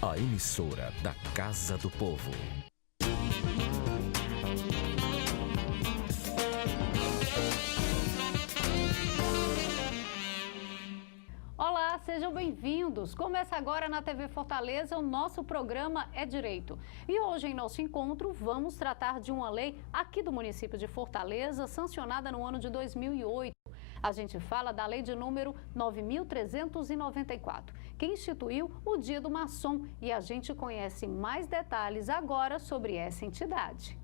A emissora da Casa do Povo. Olá, sejam bem-vindos. Começa agora na TV Fortaleza o nosso programa É Direito. E hoje, em nosso encontro, vamos tratar de uma lei aqui do município de Fortaleza, sancionada no ano de 2008. A gente fala da lei de número 9.394, que instituiu o Dia do Maçom. E a gente conhece mais detalhes agora sobre essa entidade.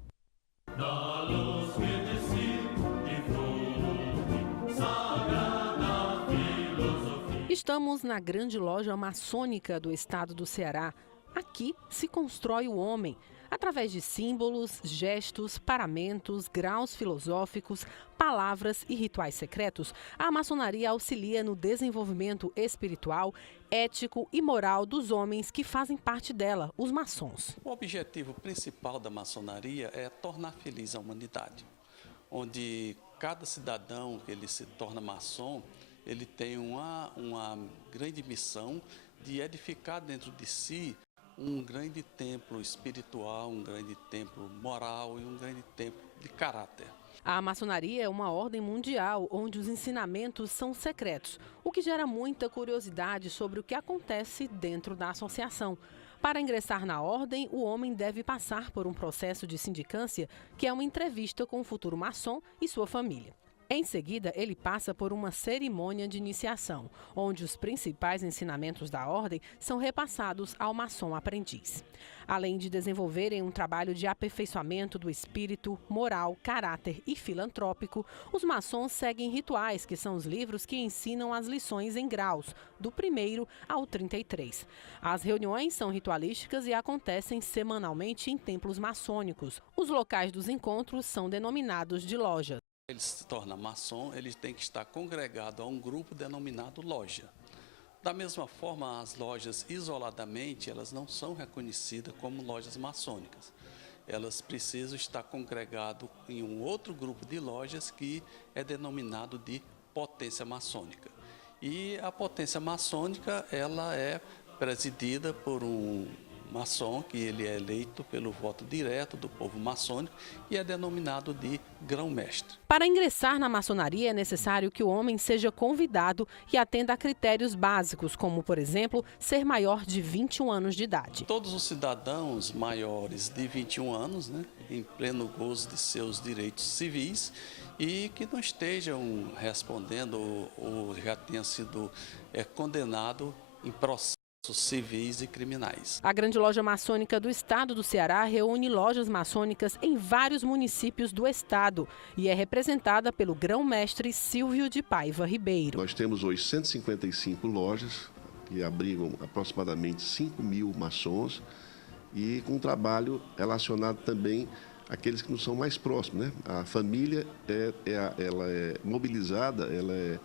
Da luz que desci de fogo, sagrada filosofia. Estamos na grande loja maçônica do estado do Ceará. Aqui se constrói o homem, através de símbolos, gestos, paramentos, graus filosóficos, palavras e rituais secretos. A maçonaria auxilia no desenvolvimento espiritual, ético e moral dos homens que fazem parte dela, os maçons. O objetivo principal da maçonaria é tornar feliz a humanidade, onde cada cidadão que ele se torna maçom, ele tem uma grande missão de edificar dentro de si um grande templo espiritual, um grande templo moral e um grande templo de caráter. A maçonaria é uma ordem mundial onde os ensinamentos são secretos, o que gera muita curiosidade sobre o que acontece dentro da associação. Para ingressar na ordem, o homem deve passar por um processo de sindicância, que é uma entrevista com o futuro maçom e sua família. Em seguida, ele passa por uma cerimônia de iniciação, onde os principais ensinamentos da ordem são repassados ao maçom aprendiz. Além de desenvolverem um trabalho de aperfeiçoamento do espírito, moral, caráter e filantrópico, os maçons seguem rituais, que são os livros que ensinam as lições em graus, do 1º ao 33. As reuniões são ritualísticas e acontecem semanalmente em templos maçônicos. Os locais dos encontros são denominados de lojas. Ele se torna maçom, ele tem que estar congregado a um grupo denominado loja. Da mesma forma, as lojas isoladamente, elas não são reconhecidas como lojas maçônicas. Elas precisam estar congregadas em um outro grupo de lojas que é denominado de potência maçônica. E a potência maçônica, ela é presidida por um maçom, que ele é eleito pelo voto direto do povo maçônico e é denominado de grão-mestre. Para ingressar na maçonaria é necessário que o homem seja convidado e atenda a critérios básicos, como, por exemplo, ser maior de 21 anos de idade. Todos os cidadãos maiores de 21 anos, em pleno gozo de seus direitos civis e que não estejam respondendo ou já tenham sido condenados em processo civis e criminais. A grande loja maçônica do estado do Ceará reúne lojas maçônicas em vários municípios do estado e é representada pelo grão-mestre Silvio de Paiva Ribeiro. Nós temos hoje 155 lojas que abrigam aproximadamente 5.000 maçons e com um trabalho relacionado também àqueles que não são mais próximos, A família ela é mobilizada, ela é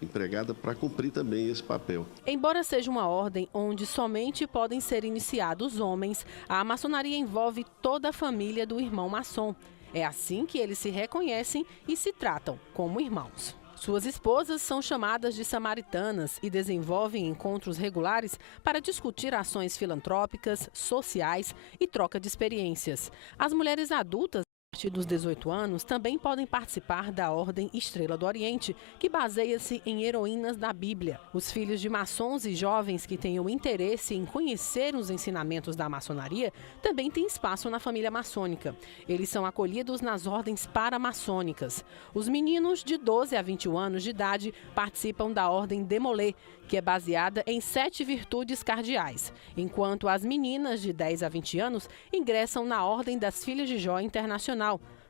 empregada para cumprir também esse papel. Embora seja uma ordem onde somente podem ser iniciados homens, a maçonaria envolve toda a família do irmão maçom. É assim que eles se reconhecem e se tratam como irmãos. Suas esposas são chamadas de samaritanas e desenvolvem encontros regulares para discutir ações filantrópicas, sociais e troca de experiências. As mulheres adultas a partir dos 18 anos, também podem participar da Ordem Estrela do Oriente, que baseia-se em heroínas da Bíblia. Os filhos de maçons e jovens que tenham interesse em conhecer os ensinamentos da maçonaria também têm espaço na família maçônica. Eles são acolhidos nas ordens paramaçônicas. Os meninos de 12 a 21 anos de idade participam da Ordem Demolê, que é baseada em 7 virtudes cardeais, enquanto as meninas de 10 a 20 anos ingressam na Ordem das Filhas de Jó Internacional.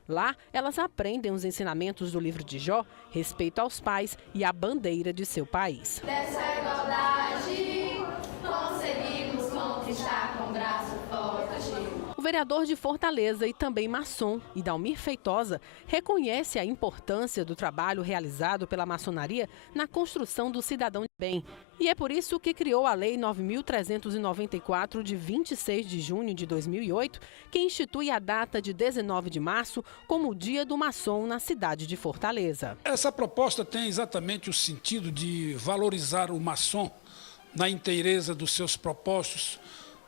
Lá, elas aprendem os ensinamentos do livro de Jó, respeito aos pais e a bandeira de seu país. Dessa igualdade, conseguimos conquistar com braço forte. O vereador de Fortaleza e também maçom, Idalmir Feitosa, reconhece a importância do trabalho realizado pela maçonaria na construção do cidadão de bem. E é por isso que criou a Lei 9.394, de 26 de junho de 2008, que institui a data de 19 de março como o Dia do Maçom na cidade de Fortaleza. Essa proposta tem exatamente o sentido de valorizar o maçom na inteireza dos seus propósitos,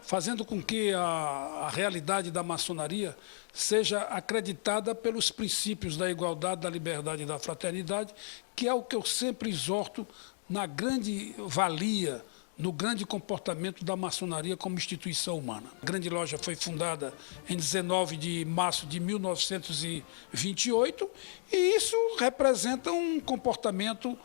fazendo com que a realidade da maçonaria seja acreditada pelos princípios da igualdade, da liberdade e da fraternidade, que é o que eu sempre exorto na grande valia, no grande comportamento da maçonaria como instituição humana. A Grande Loja foi fundada em 19 de março de 1928 e isso representa um comportamento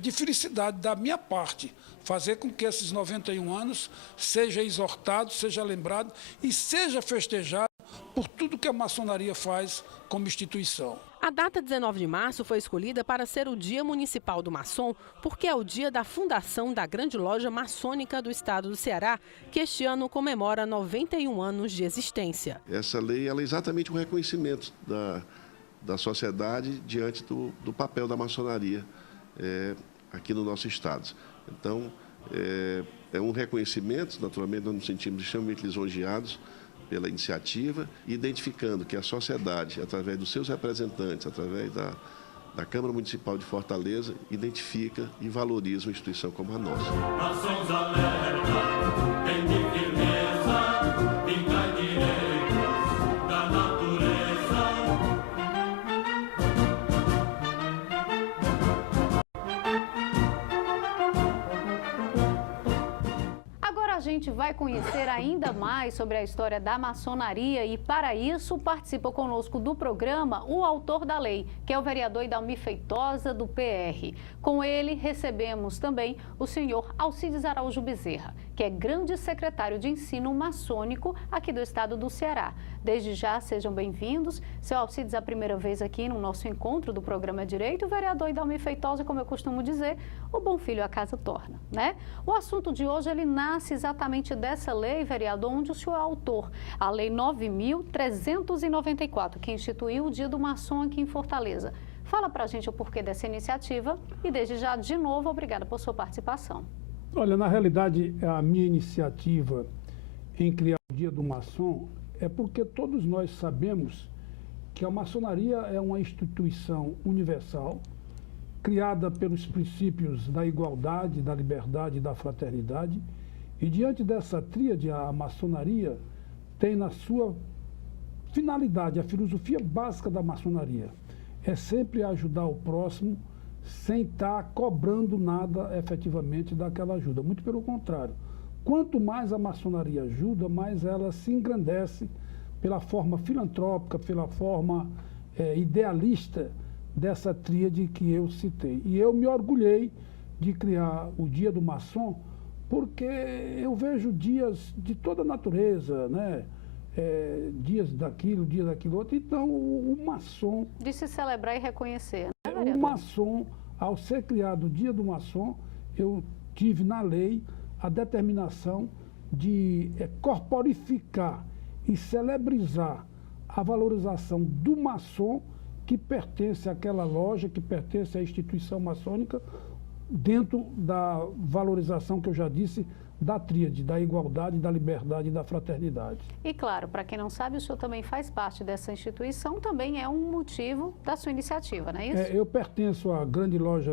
de felicidade da minha parte, fazer com que esses 91 anos seja exortado, seja lembrado e seja festejado por tudo que a maçonaria faz como instituição. A data 19 de março foi escolhida para ser o Dia Municipal do Maçom, porque é o dia da fundação da Grande Loja Maçônica do Estado do Ceará, que este ano comemora 91 anos de existência. Essa lei ela é exatamente um reconhecimento da sociedade diante do papel da maçonaria aqui no nosso estado. Então, é um reconhecimento, naturalmente nós nos sentimos extremamente lisonjeados pela iniciativa, identificando que a sociedade, através dos seus representantes, através da Câmara Municipal de Fortaleza, identifica e valoriza uma instituição como a nossa. Maçons alerta, tem de firmeza, vingar direitos da natureza. A gente vai conhecer ainda mais sobre a história da maçonaria e, para isso, participa conosco do programa o autor da lei, que é o vereador Idalmi Feitosa, do PR. Com ele, recebemos também o senhor Alcides Araújo Bezerra, que é grande secretário de ensino maçônico aqui do estado do Ceará. Desde já, sejam bem-vindos. Seu Alcides, a primeira vez aqui no nosso encontro do programa Direito, o vereador Idalmi Feitosa, como eu costumo dizer, o bom filho a casa torna, né? O assunto de hoje, ele nasce exatamente dessa lei, vereador, onde o senhor é autor, a Lei 9.394, que instituiu o Dia do Maçom aqui em Fortaleza. Fala pra gente o porquê dessa iniciativa e, desde já, de novo, obrigada por sua participação. Olha, na realidade, a minha iniciativa em criar o Dia do Maçom é porque todos nós sabemos que a maçonaria é uma instituição universal, criada pelos princípios da igualdade, da liberdade e da fraternidade. E diante dessa tríade, a maçonaria tem na sua finalidade, a filosofia básica da maçonaria é sempre ajudar o próximo sem estar cobrando nada efetivamente daquela ajuda. Muito pelo contrário. Quanto mais a maçonaria ajuda, mais ela se engrandece pela forma filantrópica, pela forma idealista dessa tríade que eu citei. E eu me orgulhei de criar o Dia do Maçom, porque eu vejo dias de toda a natureza, né? Dias daquilo outro. Então, o maçom... De se celebrar e reconhecer, né, O vereador? maçom, ao ser criado o Dia do Maçom, eu tive na lei a determinação de corporificar e celebrizar a valorização do maçom que pertence àquela loja, que pertence à instituição maçônica, dentro da valorização que eu já disse, da tríade, da igualdade, da liberdade e da fraternidade. E claro, para quem não sabe, o senhor também faz parte dessa instituição, também é um motivo da sua iniciativa, não é isso? Eu pertenço à grande loja,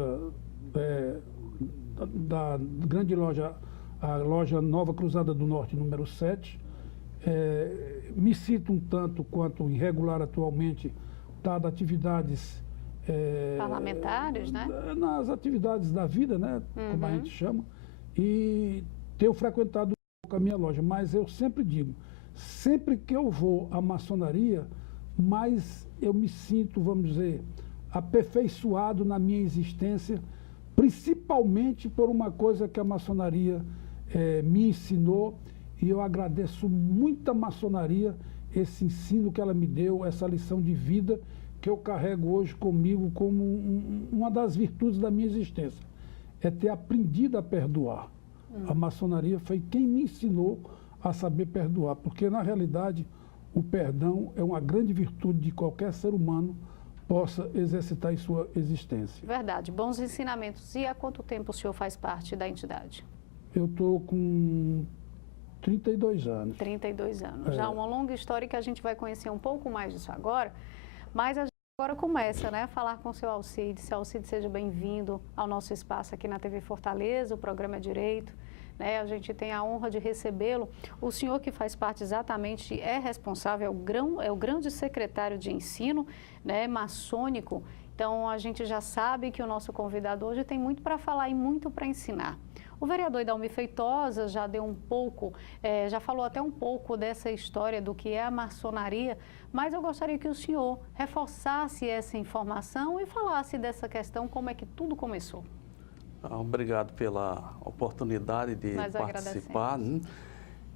a loja Nova Cruzada do Norte, número 7. Me sinto um tanto quanto irregular atualmente, dado atividades... Parlamentares, né? Nas atividades da vida, né? Como a gente chama. E tenho frequentado a minha loja, mas eu sempre digo, sempre que eu vou à maçonaria, mais eu me sinto, vamos dizer, aperfeiçoado na minha existência, principalmente por uma coisa que a maçonaria me ensinou, e eu agradeço muito a maçonaria, esse ensino que ela me deu, essa lição de vida que eu carrego hoje comigo como uma das virtudes da minha existência, é ter aprendido a perdoar. A maçonaria foi quem me ensinou a saber perdoar, porque na realidade o perdão é uma grande virtude de qualquer ser humano possa exercitar em sua existência. Verdade, bons ensinamentos. E há quanto tempo o senhor faz parte da entidade? Eu estou com 32 anos. 32 anos. Já uma longa história que a gente vai conhecer um pouco mais disso agora, mas a gente agora começa, né, a falar com o seu Alcides. Seu Alcides, seja bem-vindo ao nosso espaço aqui na TV Fortaleza, o programa Direito. né? A gente tem a honra de recebê-lo. O senhor que faz parte exatamente, é responsável, é o grande secretário de ensino, né, maçônico. Então, a gente já sabe que o nosso convidado hoje tem muito para falar e muito para ensinar. O vereador Idalmir Feitosa já deu um pouco, já falou até um pouco dessa história do que é a maçonaria, mas eu gostaria que o senhor reforçasse essa informação e falasse dessa questão, como é que tudo começou. Obrigado pela oportunidade de participar. Né?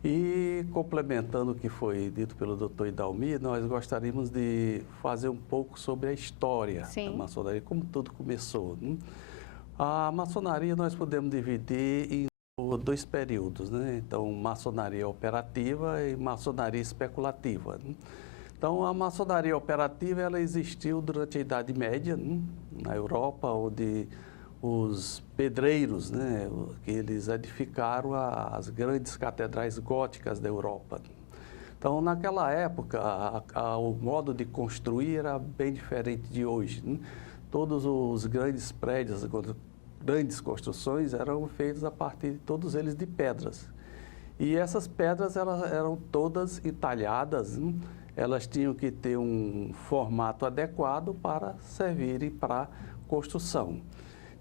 E complementando o que foi dito pelo doutor Idalmir, nós gostaríamos de fazer um pouco sobre a história da maçonaria, como tudo começou. Né? A maçonaria nós podemos dividir em 2 períodos, né? Então, maçonaria operativa e maçonaria especulativa. Né? Então, a maçonaria operativa ela existiu durante a Idade Média, né? Na Europa, onde os pedreiros, né, que eles edificaram as grandes catedrais góticas da Europa. Então, naquela época, o modo de construir era bem diferente de hoje. Né? Todos os grandes prédios, grandes construções eram feitos a partir, todos eles, de pedras. E essas pedras eram todas entalhadas, né? Elas tinham que ter um formato adequado para servirem para construção.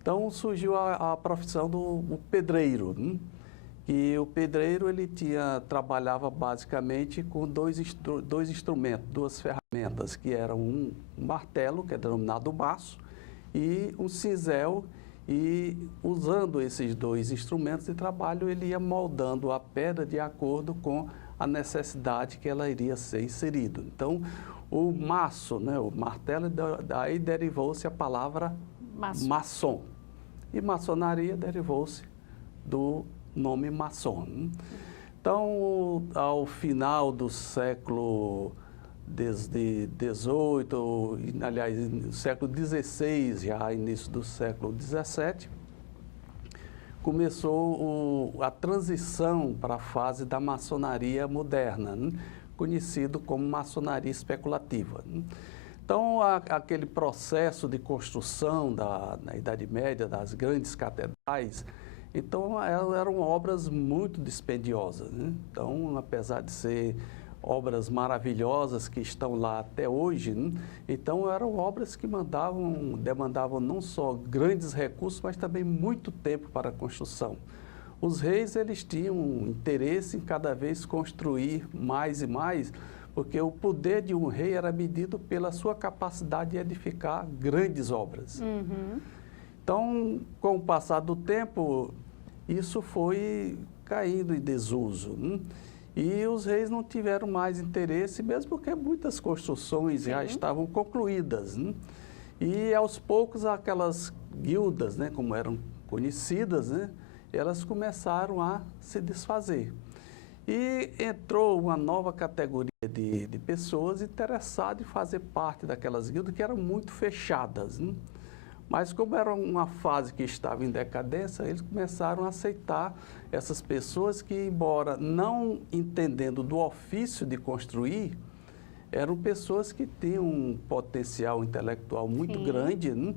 Então surgiu a profissão do pedreiro, né? E o pedreiro ele trabalhava basicamente com dois instrumentos, 2 ferramentas, que eram um martelo, que é denominado maço, e um cinzel. E usando esses 2 instrumentos de trabalho, ele ia moldando a pedra de acordo com a necessidade que ela iria ser inserida. Então, o maço, né, o martelo, daí derivou-se a palavra maçom. E maçonaria derivou-se do nome maçom. Então, ao final do século XVIII, aliás, século XVI, já início do século XVII, começou a transição para a fase da maçonaria moderna, né? Conhecido como maçonaria especulativa. Né? Então, aquele processo de construção na Idade Média das grandes catedrais, então eram obras muito dispendiosas. Né? Então, apesar de ser obras maravilhosas que estão lá até hoje, né? Então eram obras que demandavam não só grandes recursos, mas também muito tempo para a construção. Os reis eles tinham interesse em cada vez construir mais e mais, porque o poder de um rei era medido pela sua capacidade de edificar grandes obras. Então, com o passar do tempo, isso foi caindo em desuso, né? E os reis não tiveram mais interesse, mesmo porque muitas construções já estavam concluídas. Né? E, aos poucos, aquelas guildas, né, como eram conhecidas, né, elas começaram a se desfazer. E entrou uma nova categoria de pessoas interessadas em fazer parte daquelas guildas que eram muito fechadas. Né? Mas como era uma fase que estava em decadência, eles começaram a aceitar essas pessoas que, embora não entendendo do ofício de construir, eram pessoas que tinham um potencial intelectual muito grande, né?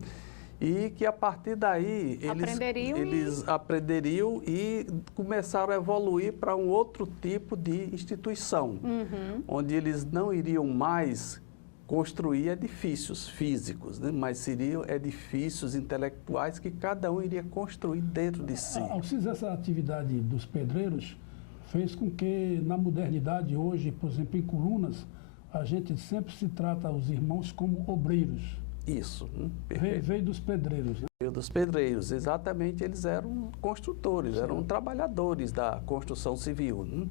E que a partir daí eles aprenderiam e começaram a evoluir para um outro tipo de instituição, onde eles não iriam mais construir edifícios físicos, né? Mas seriam edifícios intelectuais que cada um iria construir dentro de si. Essa atividade dos pedreiros fez com que, na modernidade hoje, por exemplo, em Colunas, a gente sempre se trata os irmãos como obreiros. Isso, perfeito. Veio dos pedreiros, né? Veio dos pedreiros, exatamente, eles eram construtores, eram trabalhadores da construção civil, né?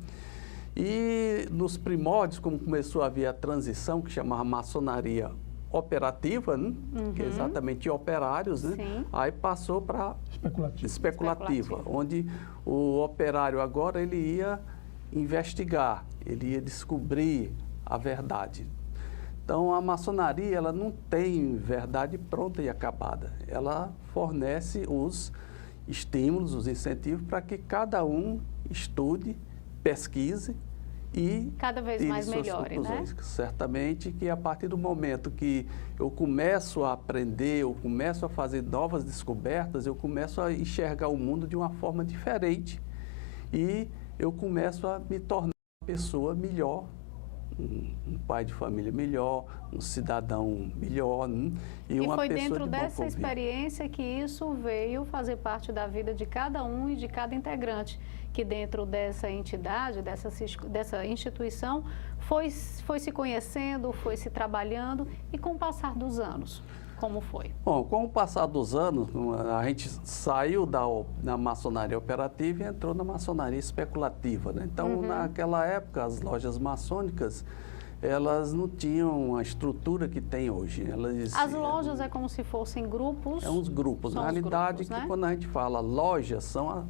E nos primórdios, como começou a haver a transição, que chamava maçonaria operativa, né? Que é exatamente operários, né? Aí passou para especulativa, onde o operário agora ele ia investigar, ele ia descobrir a verdade. Então, a maçonaria ela não tem verdade pronta e acabada. Ela fornece os estímulos, os incentivos para que cada um estude, pesquise e cada vez mais melhore, né? Certamente que a partir do momento que eu começo a aprender, eu começo a fazer novas descobertas, eu começo a enxergar o mundo de uma forma diferente e eu começo a me tornar uma pessoa melhor, um pai de família melhor, um cidadão melhor, e uma foi pessoa dentro de bom dessa convívio. experiência que isso veio fazer parte da vida de cada um e de cada integrante, que dentro dessa entidade, dessa instituição, foi se conhecendo, foi se trabalhando, e com o passar dos anos, como foi? Bom, com o passar dos anos, a gente saiu da maçonaria operativa e entrou na maçonaria especulativa, né? Então, naquela época, as lojas maçônicas, elas não tinham a estrutura que tem hoje. As lojas é como se fossem grupos? É uns grupos. Na realidade, grupos, né? quando a gente fala loja,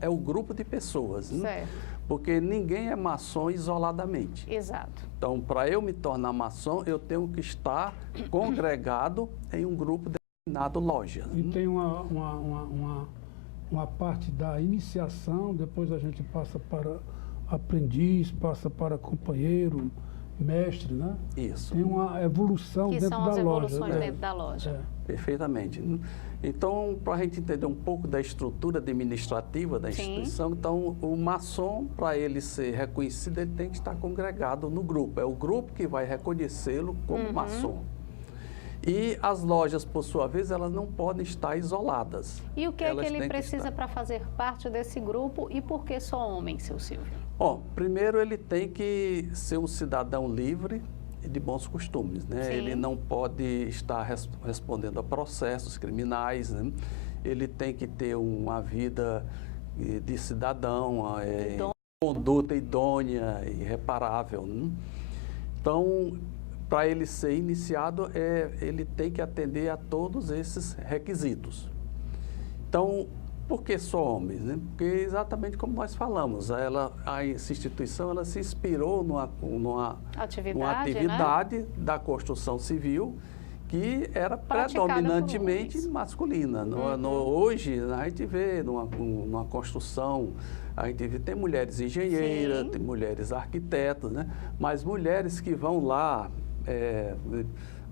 é o grupo de pessoas. Certo. Né? Porque ninguém é maçom isoladamente. Exato. Então, para eu me tornar maçom, eu tenho que estar congregado em um grupo denominado loja. E tem uma parte da iniciação, depois a gente passa para aprendiz, passa para companheiro, mestre, né? Isso. Tem uma evolução dentro da loja. Que são as evoluções né? dentro da loja. Perfeitamente. Então, para a gente entender um pouco da estrutura administrativa da instituição, então o maçom, para ele ser reconhecido, ele tem que estar congregado no grupo. É o grupo que vai reconhecê-lo como maçom. E as lojas, por sua vez, elas não podem estar isoladas. E o que é que ele precisa para fazer parte desse grupo, e por que só homem, seu Silvio? Bom, primeiro ele tem que ser um cidadão livre e de bons costumes, né? Sim. Ele não pode estar respondendo a processos criminais, né? Ele tem que ter uma vida de cidadão, conduta idônea e reparável, né? Então, para ele ser iniciado, ele tem que atender a todos esses requisitos. Então, por que só homens? Né? Porque exatamente como nós falamos, essa instituição ela se inspirou numa atividade né? da construção civil que era praticada predominantemente masculina. Hoje, a gente vê numa construção, tem mulheres engenheiras, tem mulheres arquitetas, né? Mas mulheres que vão lá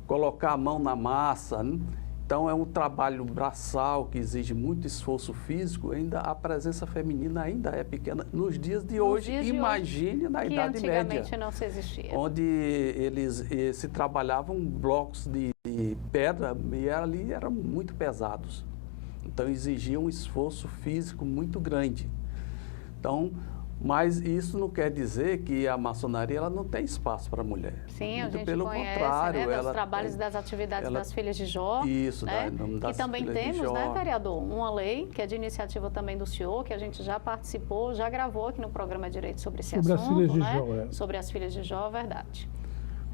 colocar a mão na massa, né? Então, é um trabalho braçal que exige muito esforço físico, ainda a presença feminina ainda é pequena. Nos dias de hoje, imagine na Idade Média. Que antigamente não se existia. Onde eles se trabalhavam blocos de pedra e ali eram muito pesados. Então, exigia um esforço físico muito grande. Então, mas isso não quer dizer que a maçonaria ela não tem espaço para a mulher. Sim, muito a gente pelo conhece, contrário, né, dos trabalhos e das atividades das filhas de Jó. Isso, né? das E também filhas de temos, Jó. né, vereador, uma lei que é de iniciativa também do senhor, que a gente já participou, já gravou aqui no programa Direito sobre esse assunto. Sobre as filhas de né? Jó, Sobre as filhas de Jó, verdade.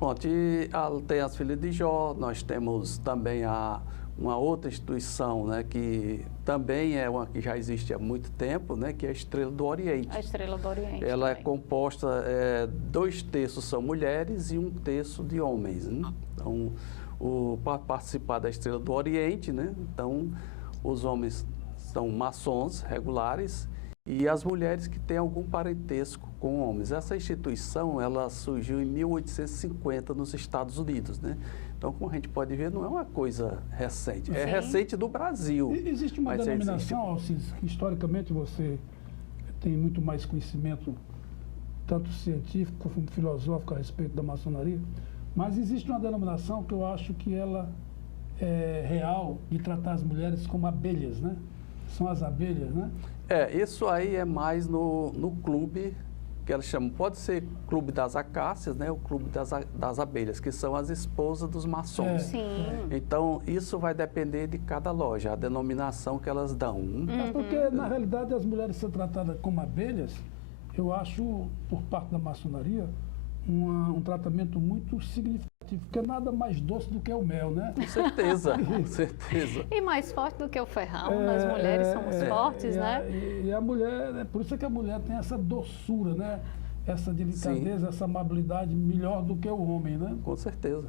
Bom, tem as filhas de Jó, nós temos também uma outra instituição, né, que também é uma que já existe há muito tempo, né, que é a Estrela do Oriente. A Estrela do Oriente. Ela também. é composta, 2/3 são mulheres e 1/3 de homens. Né? Então, para participar da Estrela do Oriente, né, então, os homens são maçons regulares e as mulheres que têm algum parentesco com homens. Essa instituição, ela surgiu em 1850 nos Estados Unidos, né? Então, como a gente pode ver, não é uma coisa recente. É recente do Brasil. Existe uma denominação, Alcides, que historicamente você tem muito mais conhecimento, tanto científico como filosófico, a respeito da maçonaria, mas existe uma denominação que eu acho que ela é real, de tratar as mulheres como abelhas, né? São as abelhas, né? Isso aí é mais no clube, que elas chamam, pode ser clube das acácias, né? O clube das abelhas, que são as esposas dos maçons. Sim. Então, isso vai depender de cada loja, a denominação que elas dão. Porque, na realidade, as mulheres ser tratadas como abelhas, eu acho, por parte da maçonaria, um tratamento muito significativo, porque é nada mais doce do que o mel, né? Com certeza, com certeza. E mais forte do que o ferrão, nós mulheres somos fortes, né? E a mulher, é por isso que a mulher tem essa doçura, né? Essa delicadeza, essa amabilidade melhor do que o homem, né? Com certeza.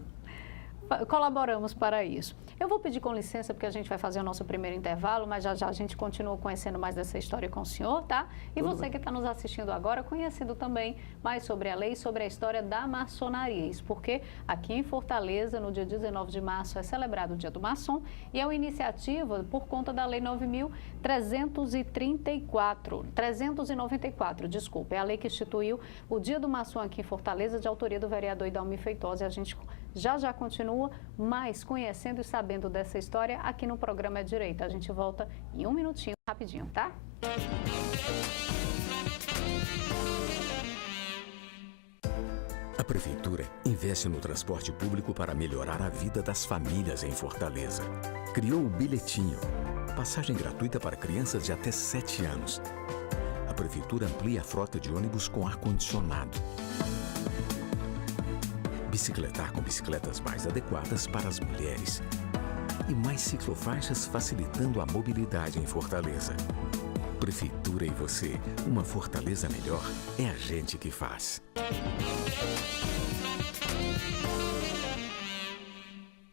colaboramos para isso. Eu vou pedir com licença, porque a gente vai fazer o nosso primeiro intervalo, mas já já a gente continua conhecendo mais dessa história com o senhor, tá? E Tudo você bem. que está nos assistindo agora, conhecendo também mais sobre a lei e sobre a história da maçonaria. Isso porque aqui em Fortaleza, no dia 19 de março, é celebrado o Dia do Maçom e é uma iniciativa por conta da Lei 394, desculpa, é a lei que instituiu o Dia do Maçom aqui em Fortaleza, de autoria do vereador Idalmi Feitosa. E a gente já continua mais conhecendo e sabendo dessa história aqui no programa É Direito. A gente volta em um minutinho, rapidinho, tá? A Prefeitura investe no transporte público para melhorar a vida das famílias em Fortaleza. Criou o Bilhetinho, passagem gratuita para crianças de até 7 anos. A Prefeitura amplia a frota de ônibus com ar-condicionado. Bicicletar com bicicletas mais adequadas para as mulheres. E mais ciclofaixas facilitando a mobilidade em Fortaleza. Prefeitura e você, uma Fortaleza melhor, é a gente que faz.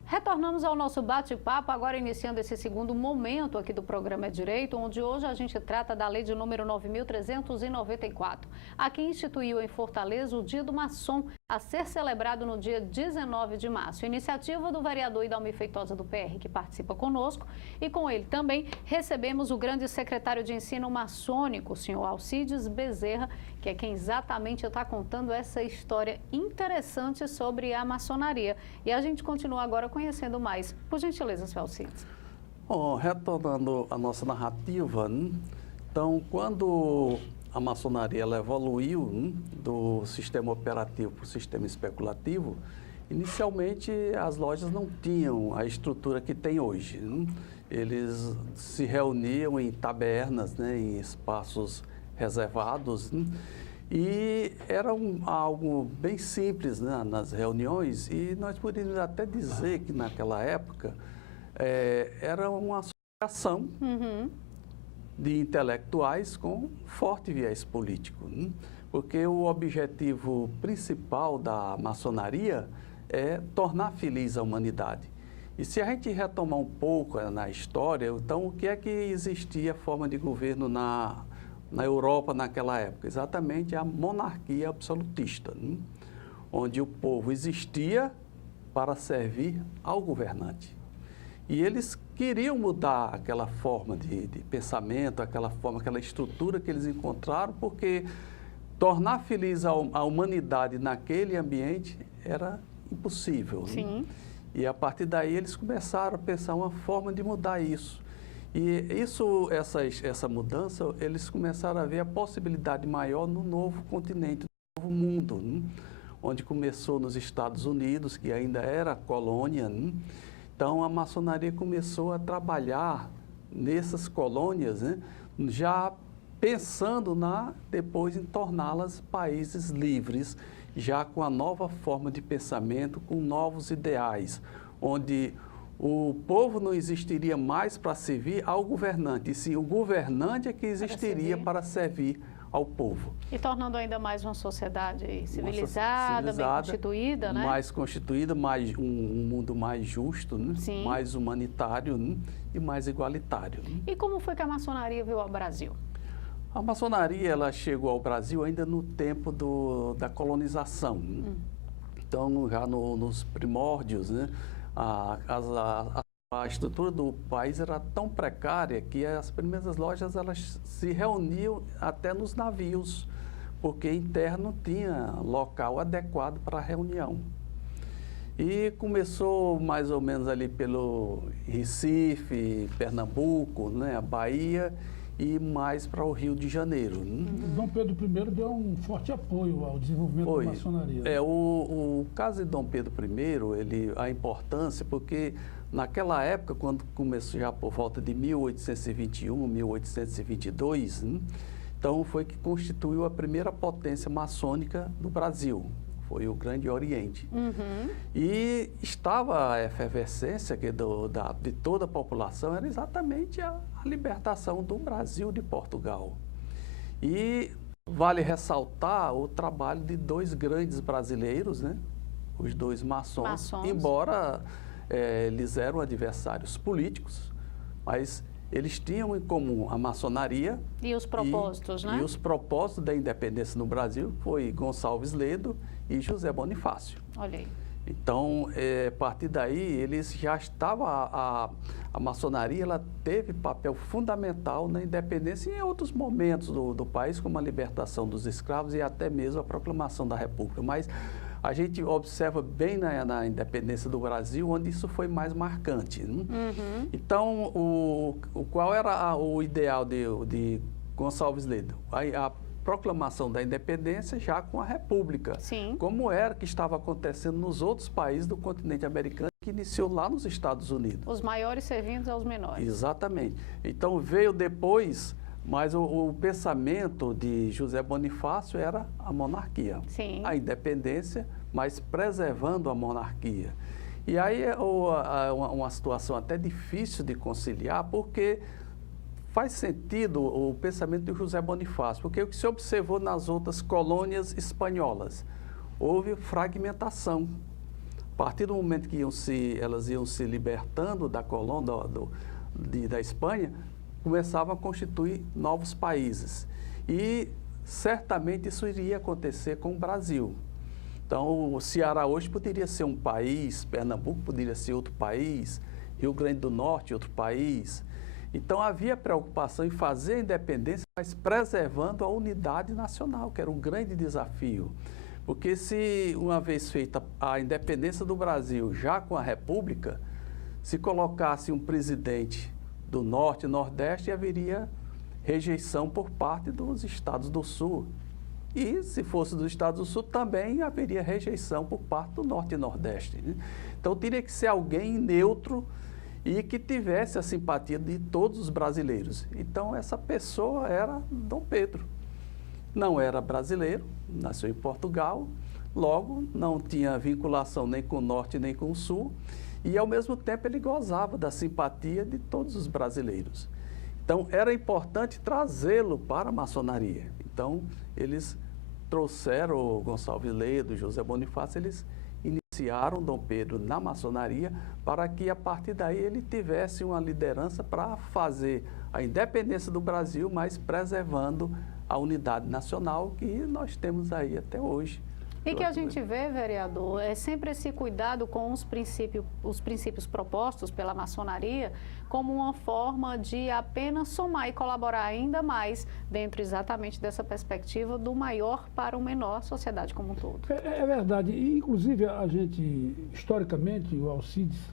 Retornamos ao nosso bate-papo, agora iniciando esse segundo momento aqui do programa É Direito, onde hoje a gente trata da lei de número 9.394. Aqui instituiu em Fortaleza o Dia do Maçom, a ser celebrado no dia 19 de março. Iniciativa do vereador Idalmi Feitosa do PR, que participa conosco, e com ele também recebemos o grande secretário de ensino maçônico, o senhor Alcides Bezerra, que é quem exatamente está contando essa história interessante sobre a maçonaria. E a gente continua agora conhecendo mais. Por gentileza, senhor Alcides. Bom, retornando à nossa narrativa, então, quando a maçonaria ela evoluiu do sistema operativo para o sistema especulativo, inicialmente as lojas não tinham a estrutura que tem hoje. Eles se reuniam em tabernas, em espaços reservados, e era algo bem simples nas reuniões, e nós poderíamos até dizer que naquela época era uma associação de intelectuais com forte viés político, porque o objetivo principal da maçonaria é tornar feliz a humanidade. E se a gente retomar um pouco na história, então o que é que existia forma de governo na Europa naquela época? Exatamente a monarquia absolutista, onde o povo existia para servir ao governante. E eles queriam mudar aquela forma de pensamento, aquela estrutura que eles encontraram, porque tornar feliz a humanidade naquele ambiente era impossível. Sim. E a partir daí eles começaram a pensar uma forma de mudar isso. E essa mudança, eles começaram a ver a possibilidade maior no novo continente, no novo mundo, onde começou nos Estados Unidos, que ainda era colônia. Então, a maçonaria começou a trabalhar nessas colônias, já pensando depois em torná-las países livres, já com a nova forma de pensamento, com novos ideais, onde o povo não existiria mais para servir ao governante, e sim o governante é que existiria para servir ao povo. E tornando ainda mais uma sociedade civilizada, bem constituída, né? Mais constituída, um mundo mais justo, mais humanitário e mais igualitário. E como foi que a maçonaria veio ao Brasil? A maçonaria ela chegou ao Brasil ainda no tempo da colonização. Então, já nos primórdios, a estrutura do país era tão precária que as primeiras lojas elas se reuniam até nos navios, porque em terra não tinha local adequado para a reunião. E começou mais ou menos ali pelo Recife, Pernambuco, a Bahia e mais para o Rio de Janeiro. Dom Pedro I deu um forte apoio ao desenvolvimento da maçonaria. O caso de Dom Pedro I, a importância, porque naquela época, quando começou já por volta de 1821, 1822, então foi que constituiu a primeira potência maçônica do Brasil. Foi o Grande Oriente. E estava a efervescência de toda a população, era exatamente a libertação do Brasil de Portugal. E vale ressaltar o trabalho de dois grandes brasileiros, os dois maçons. Maçons. Embora eles eram adversários políticos, mas eles tinham em comum a maçonaria. E os propósitos, né? E os propósitos da independência no Brasil foi Gonçalves Ledo e José Bonifácio. Olha aí. Então, a partir daí, eles já estavam, a maçonaria ela teve papel fundamental na independência e em outros momentos do país, como a libertação dos escravos e até mesmo a proclamação da República. Mas a gente observa bem na independência do Brasil, onde isso foi mais marcante. Né? Uhum. Então, qual era o ideal de Gonçalves Ledo? A proclamação da independência já com a República. Sim. Como era que estava acontecendo nos outros países do continente americano, que iniciou lá nos Estados Unidos. Os maiores servindo aos menores. Exatamente. Então, veio depois, mas o pensamento de José Bonifácio era a monarquia. Sim. A independência, mas preservando a monarquia. E aí é uma situação até difícil de conciliar, porque faz sentido o pensamento de José Bonifácio, porque o que se observou nas outras colônias espanholas, houve fragmentação. A partir do momento que elas iam se libertando da colônia da Espanha, começavam a constituir novos países. E certamente isso iria acontecer com o Brasil. Então, o Ceará hoje poderia ser um país, Pernambuco poderia ser outro país, Rio Grande do Norte outro país. Então, havia preocupação em fazer a independência, mas preservando a unidade nacional, que era um grande desafio. Porque se, uma vez feita a independência do Brasil, já com a República, se colocasse um presidente do Norte e Nordeste, haveria rejeição por parte dos estados do Sul. E, se fosse dos estados do Sul, também haveria rejeição por parte do Norte e Nordeste. Né? Então, teria que ser alguém neutro e que tivesse a simpatia de todos os brasileiros. Então, essa pessoa era Dom Pedro. Não era brasileiro, nasceu em Portugal, logo não tinha vinculação nem com o Norte nem com o Sul, e ao mesmo tempo ele gozava da simpatia de todos os brasileiros. Então, era importante trazê-lo para a maçonaria. Então, eles trouxeram o Gonçalves Ledo, José Bonifácio, eles iniciaram Dom Pedro na maçonaria para que, a partir daí, ele tivesse uma liderança para fazer a independência do Brasil, mas preservando a unidade nacional que nós temos aí até hoje. E que a gente vê, vereador, é sempre esse cuidado com os princípios propostos pela maçonaria como uma forma de apenas somar e colaborar ainda mais dentro exatamente dessa perspectiva do maior para o menor, a sociedade como um todo. É verdade. E, inclusive, a gente, historicamente, o Alcides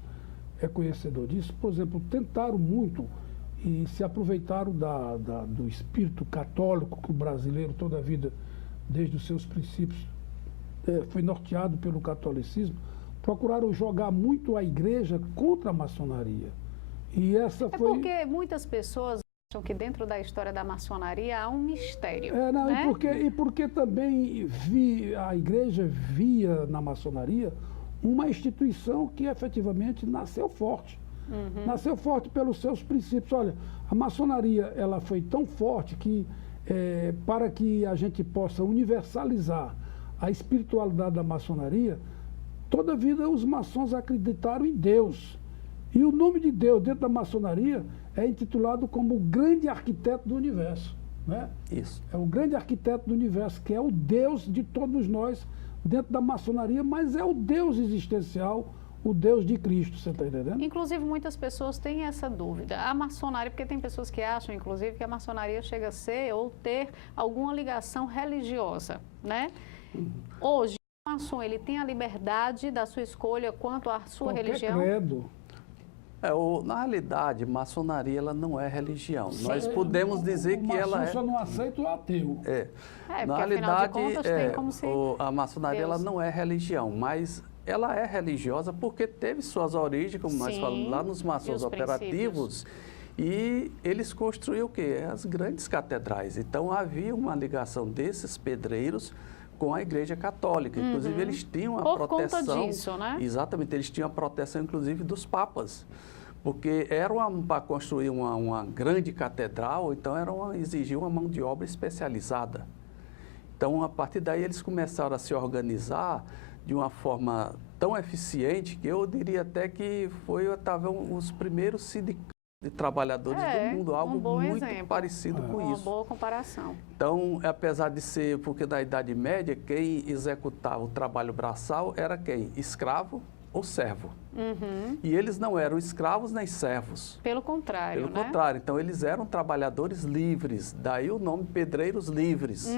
é conhecedor disso, por exemplo, tentaram muito e se aproveitaram do espírito católico que o brasileiro toda a vida, desde os seus princípios, foi norteado pelo catolicismo, procuraram jogar muito a igreja contra a maçonaria. E essa foi... porque muitas pessoas acham que dentro da história da maçonaria há um mistério. Né? E porque também a igreja via na maçonaria uma instituição que efetivamente nasceu forte. Uhum. Nasceu forte pelos seus princípios. Olha, a maçonaria ela foi tão forte que, para que a gente possa universalizar a espiritualidade da maçonaria, toda a vida os maçons acreditaram em Deus. E o nome de Deus dentro da maçonaria é intitulado como o grande arquiteto do universo. Né? Isso. É o grande arquiteto do universo, que é o Deus de todos nós dentro da maçonaria, mas é o Deus existencial, o Deus de Cristo, você está entendendo? Inclusive, muitas pessoas têm essa dúvida. A maçonaria, porque tem pessoas que acham, inclusive, que a maçonaria chega a ser ou ter alguma ligação religiosa, né? Hoje, o maçom, ele tem a liberdade da sua escolha quanto à sua religião? Credo. Na realidade, maçonaria ela não é religião. Sim. Nós podemos dizer que ela é... só não aceita o ateu. Na realidade, afinal de contas, tem como se... a maçonaria ela não é religião, mas ela é religiosa porque teve suas origens, como nós falamos, lá nos maçons operativos, e eles construíram o quê? As grandes catedrais. Então, havia uma ligação desses pedreiros com a Igreja Católica. Inclusive, eles tinham a proteção... Por conta disso, né? Exatamente, eles tinham a proteção, inclusive, dos papas. Porque para construir uma grande catedral, então exigia uma mão de obra especializada. Então, a partir daí, eles começaram a se organizar de uma forma tão eficiente que eu diria até que foi talvez os primeiros sindicatos de trabalhadores do mundo, algo muito parecido com isso. Uma boa comparação. Então, apesar de ser, porque na Idade Média, quem executava o trabalho braçal era quem? Escravo ou servo. E eles não eram escravos nem servos. Pelo contrário, Pelo contrário, então eles eram trabalhadores livres, daí o nome pedreiros livres.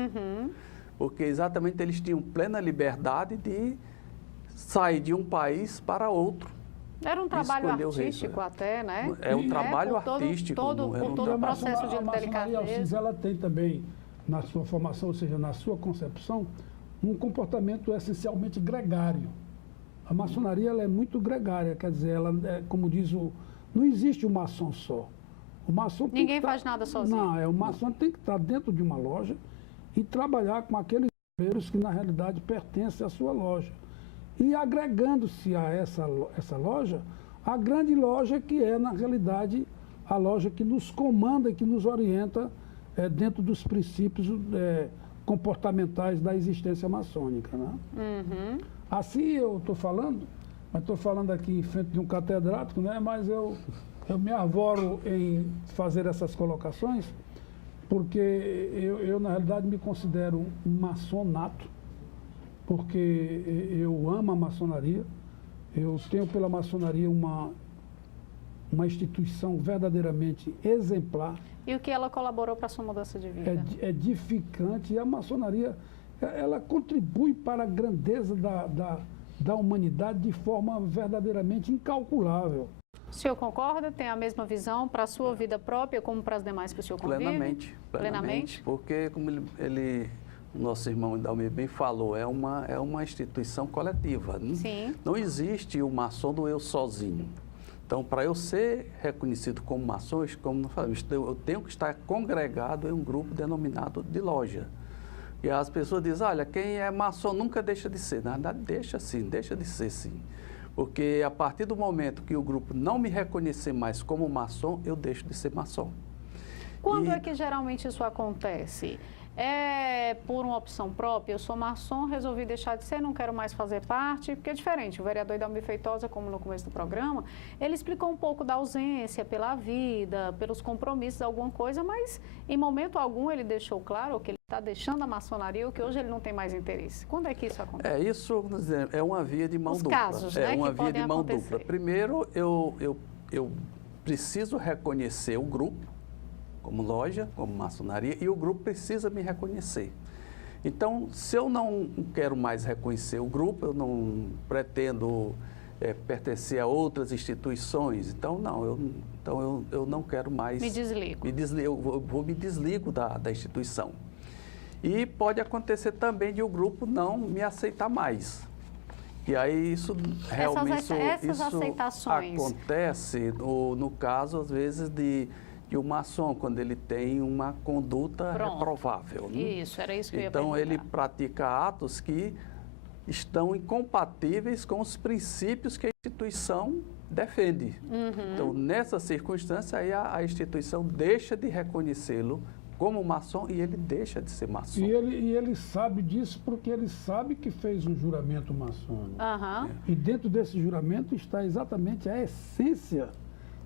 Porque exatamente eles tinham plena liberdade de sair de um país para outro. Era um trabalho artístico até, né? É um trabalho artístico. Por todo o processo de delicadeza. A Alcides, ela tem também, na sua formação, ou seja, na sua concepção, um comportamento essencialmente gregário. A maçonaria ela é muito gregária, quer dizer, ela é, como diz o... Não existe um maçom só. O maçom Ninguém faz nada sozinho. Não, o maçom tem que estar dentro de uma loja e trabalhar com aqueles obreiros que, na realidade, pertencem à sua loja. E agregando-se a essa loja, a grande loja que é, na realidade, a loja que nos comanda e que nos orienta dentro dos princípios comportamentais da existência maçônica. Né? Assim eu estou falando, mas estou falando aqui em frente de um catedrático, né? Mas eu me arvoro em fazer essas colocações, porque eu na realidade, me considero um maçom nato, porque eu amo a maçonaria, eu tenho pela maçonaria uma instituição verdadeiramente exemplar. E o que ela colaborou para a sua mudança de vida? É edificante, e a maçonaria, ela contribui para a grandeza da humanidade de forma verdadeiramente incalculável. O senhor concorda? Tem a mesma visão para a sua vida própria como para as demais que o senhor convive? Plenamente, porque como o nosso irmão Dalmir bem falou, é uma instituição coletiva. Sim. Não existe o maçom do eu sozinho. Então, para eu ser reconhecido como maçom, como nós falamos, eu tenho que estar congregado em um grupo denominado de loja. E as pessoas dizem, olha, quem é maçom nunca deixa de ser. Na verdade, deixa de ser sim. Porque a partir do momento que o grupo não me reconhecer mais como maçom, eu deixo de ser maçom. Quando é que geralmente isso acontece? É por uma opção própria? Eu sou maçom, resolvi deixar de ser, não quero mais fazer parte, porque é diferente. O vereador Idalmir Feitosa, como no começo do programa, ele explicou um pouco da ausência pela vida, pelos compromissos, alguma coisa, mas em momento algum ele deixou claro que ele está deixando a maçonaria ou que hoje ele não tem mais interesse. Quando é que isso acontece? Isso é uma via de mão dupla. Casos, né, uma que via de mão acontecer. dupla. Primeiro, eu preciso reconhecer o grupo, como loja, como maçonaria, e o grupo precisa me reconhecer. Então, se eu não quero mais reconhecer o grupo, eu não pretendo pertencer a outras instituições, então eu não quero mais... Me desligo. Eu me desligo da instituição. E pode acontecer também de o grupo não me aceitar mais. E aí isso realmente essas aceitações acontece no caso, às vezes, de o maçom, quando ele tem uma conduta reprovável. Né? Isso, era isso que eu ia perguntar. Então, ele pratica atos que estão incompatíveis com os princípios que a instituição defende. Então, nessa circunstância, aí a instituição deixa de reconhecê-lo como maçom e ele deixa de ser maçom. E ele sabe disso porque ele sabe que fez um juramento maçônico. E dentro desse juramento está exatamente a essência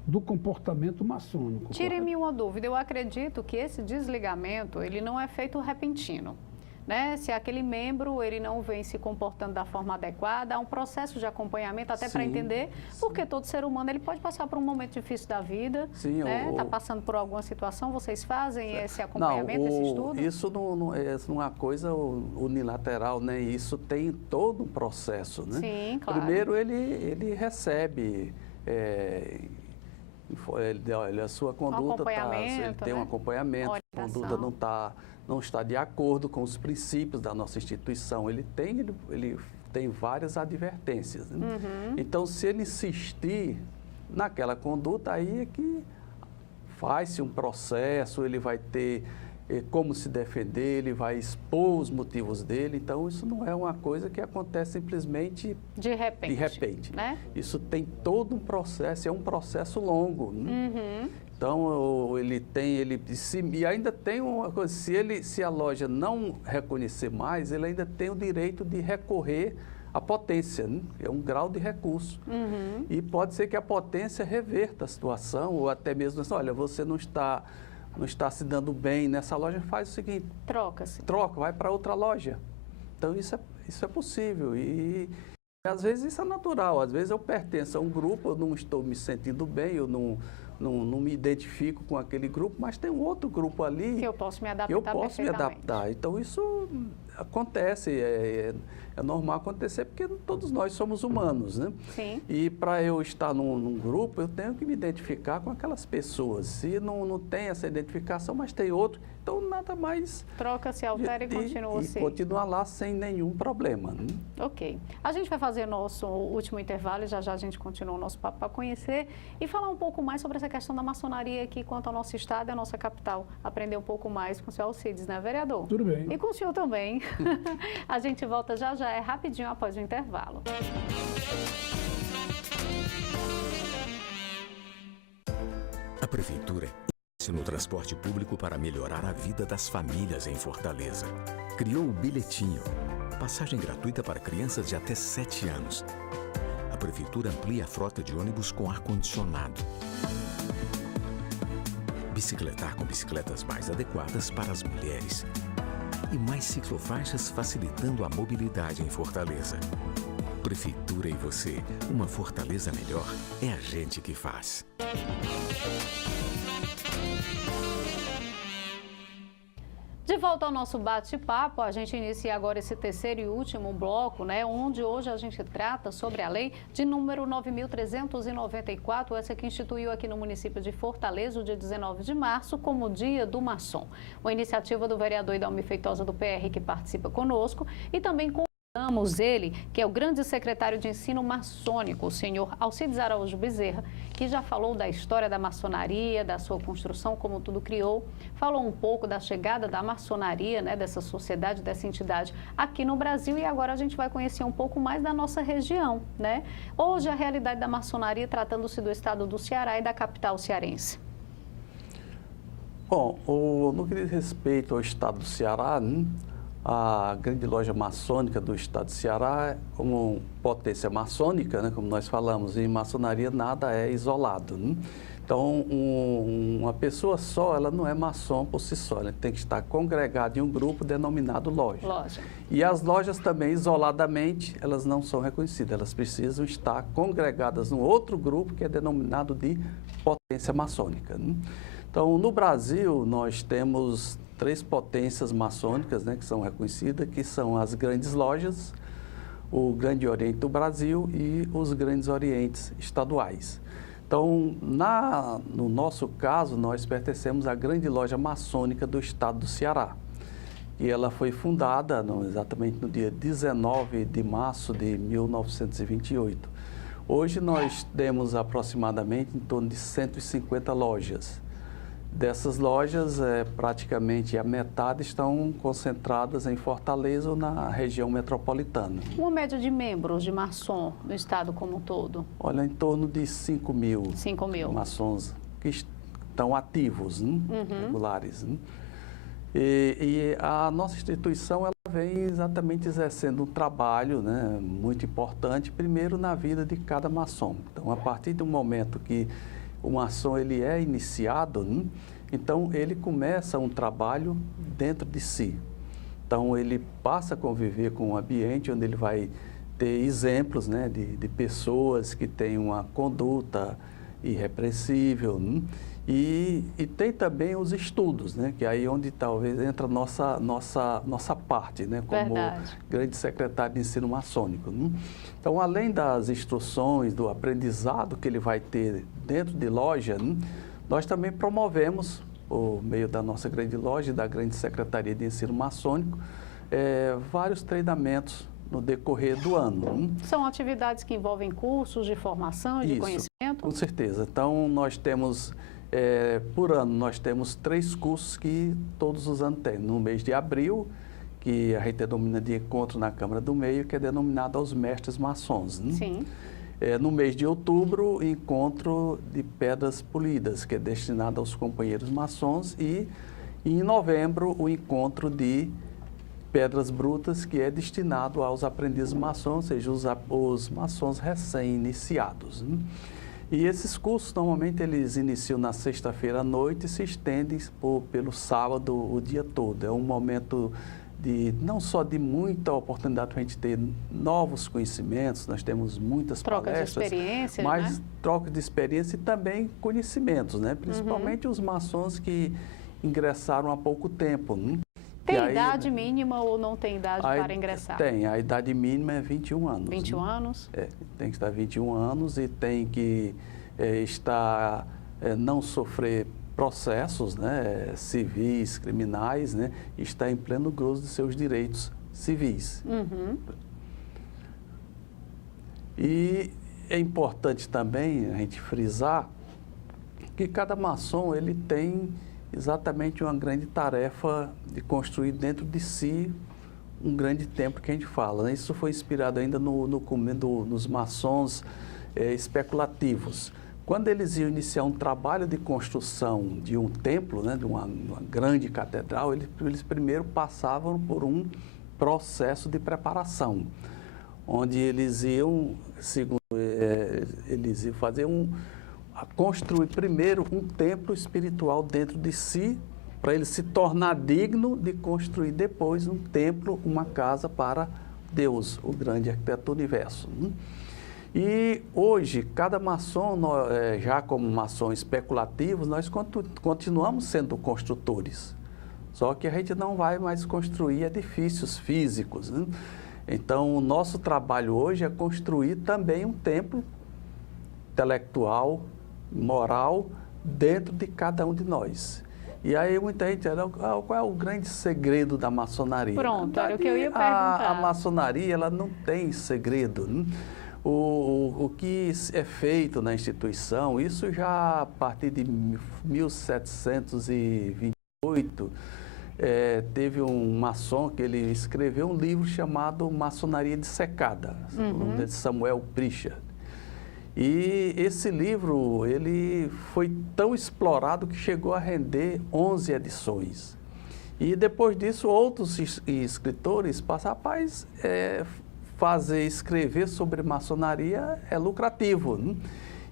do comportamento maçônico. Tire-me uma dúvida, eu acredito que esse desligamento, ele não é feito repentino, né? Se aquele membro, ele não vem se comportando da forma adequada, há um processo de acompanhamento até para entender, porque todo ser humano, ele pode passar por um momento difícil da vida, né? Está passando por alguma situação, vocês fazem esse acompanhamento, esse estudo? Isso não é uma coisa unilateral, né? Isso tem todo um processo, né? Sim, claro. Primeiro, ele recebe... a sua conduta ele tem um acompanhamento, a conduta não está de acordo com os princípios da nossa instituição, ele tem várias advertências. Né? Então, se ele insistir naquela conduta, aí é que faz-se um processo, ele vai ter como se defender, ele vai expor os motivos dele. Então, isso não é uma coisa que acontece simplesmente de repente, né? Isso tem todo um processo, é um processo longo. Né? Então, e ainda tem uma coisa, se a loja não reconhecer mais, ele ainda tem o direito de recorrer à potência, né? É um grau de recurso. E pode ser que a potência reverta a situação, ou até mesmo assim, olha, você não está se dando bem nessa loja, faz o seguinte... Troca-se. Troca, vai para outra loja. Então, isso é possível. E às vezes isso é natural. Às vezes eu pertenço a um grupo, eu não estou me sentindo bem, eu não me identifico com aquele grupo, mas tem um outro grupo ali... Que eu posso me adaptar Então, isso acontece, é normal acontecer, porque todos nós somos humanos, né? Sim. E para eu estar num grupo, eu tenho que me identificar com aquelas pessoas. Se não tem essa identificação, mas tem outro, então nada mais... Troca, se altera e continua assim. E continua lá sem nenhum problema, né? Ok. A gente vai fazer nosso último intervalo e já a gente continua o nosso papo para conhecer e falar um pouco mais sobre essa questão da maçonaria aqui quanto ao nosso estado e a nossa capital. Aprender um pouco mais com o senhor Alcides, né, vereador? Tudo bem. E com o senhor também. A gente volta já é rapidinho após o intervalo. A Prefeitura investe no transporte público para melhorar a vida das famílias em Fortaleza. Criou o Bilhetinho, passagem gratuita para crianças de até 7 anos. A Prefeitura amplia a frota de ônibus com ar-condicionado. Bicicletar com bicicletas mais adequadas para as mulheres. E mais ciclofaixas facilitando a mobilidade em Fortaleza. Prefeitura e você, uma Fortaleza melhor é a gente que faz. De volta ao nosso bate-papo, a gente inicia agora esse terceiro e último bloco, né, onde hoje a gente trata sobre a lei de número 9.394, essa que instituiu aqui no município de Fortaleza o dia 19 de março como Dia do Maçom. Uma iniciativa do vereador Idalmi Feitosa do PR que participa conosco e também convidamos ele, que é o grande secretário de ensino maçônico, o senhor Alcides Araújo Bezerra, que já falou da história da maçonaria, da sua construção, como tudo criou, falou um pouco da chegada da maçonaria, né, dessa sociedade, dessa entidade aqui no Brasil e agora a gente vai conhecer um pouco mais da nossa região, né? Hoje a realidade da maçonaria tratando-se do estado do Ceará e da capital cearense. Bom, no que diz respeito ao estado do Ceará, né, a grande loja maçônica do estado do Ceará, como potência maçônica, né, como nós falamos, em maçonaria nada é isolado, né? Então, uma pessoa só, ela não é maçom por si só, ela tem que estar congregada em um grupo denominado loja. E as lojas também, isoladamente, elas não são reconhecidas, elas precisam estar congregadas num outro grupo que é denominado de potência maçônica, né? Então, no Brasil, nós temos 3 potências maçônicas, né, que são reconhecidas, que são as grandes lojas, o Grande Oriente do Brasil e os Grandes Orientes estaduais. Então, no nosso caso, nós pertencemos à Grande Loja Maçônica do estado do Ceará. E ela foi fundada exatamente no dia 19 de março de 1928. Hoje nós temos aproximadamente em torno de 150 lojas. Dessas lojas, praticamente a metade estão concentradas em Fortaleza ou na região metropolitana. Uma média de membros de maçom no estado como um todo? Olha, em torno de 5 mil maçons que estão ativos, né? Regulares. Né? E a nossa instituição ela vem exatamente exercendo um trabalho, né, muito importante, primeiro na vida de cada maçom. Então, a partir do momento que o maçom ele é iniciado, né? Então ele começa um trabalho dentro de si. Então ele passa a conviver com um ambiente onde ele vai ter exemplos, né, de pessoas que têm uma conduta irrepreensível, né? E tem também os estudos, né, que aí onde talvez entra a nossa parte, né, como grande secretário de ensino maçônico, né? Então, além das instruções, do aprendizado que ele vai ter dentro de loja, né, nós também promovemos, por meio da nossa grande loja e da grande secretaria de ensino maçônico, vários treinamentos no decorrer do ano. Né? São atividades que envolvem cursos de formação e de conhecimento? Com certeza. Então, nós temos... por ano, nós temos 3 cursos que todos os anos tem. No mês de abril, que a gente denomina de encontro na Câmara do Meio, que é denominado aos mestres maçons. Né? Sim. No mês de outubro, o encontro de pedras polidas, que é destinado aos companheiros maçons, e em novembro, o encontro de pedras brutas, que é destinado aos aprendizes maçons, ou seja, os maçons recém-iniciados, né? E esses cursos, normalmente, eles iniciam na sexta-feira à noite e se estendem pelo sábado o dia todo. É um momento não só de muita oportunidade para a gente ter novos conhecimentos, nós temos muitas palestras, troca de experiência, mas né? troca de experiência e também conhecimentos, né? Principalmente os maçons que ingressaram há pouco tempo, né? Tem idade mínima ou não tem idade para ingressar? Tem, a idade mínima é 21 anos. 21 anos? Tem que estar 21 anos e tem que não sofrer processos, né, civis, criminais, né, e estar em pleno gozo de seus direitos civis. E é importante também a gente frisar que cada maçom ele tem exatamente uma grande tarefa de construir dentro de si um grande templo que a gente fala, né? Isso foi inspirado ainda nos maçons especulativos. Quando eles iam iniciar um trabalho de construção de um templo, né, de uma grande catedral, eles primeiro passavam por um processo de preparação, onde eles iam, construir primeiro um templo espiritual dentro de si, para ele se tornar digno de construir depois um templo, uma casa para Deus, o grande arquiteto do universo. E hoje, cada maçom, já como maçons especulativos, nós continuamos sendo construtores. Só que a gente não vai mais construir edifícios físicos, né? Então, o nosso trabalho hoje é construir também um templo intelectual, moral, dentro de cada um de nós. E aí muita gente diz, qual é o grande segredo da maçonaria? Pronto, era o que eu ia perguntar. A maçonaria, ela não tem segredo, né? O que é feito na instituição, isso já a partir de 1728, teve um maçom que ele escreveu um livro chamado Maçonaria Dissecada, o nome de Samuel Pritchard. E esse livro, ele foi tão explorado que chegou a render 11 edições. E depois disso, outros escritores passaram, escrever sobre maçonaria é lucrativo, né?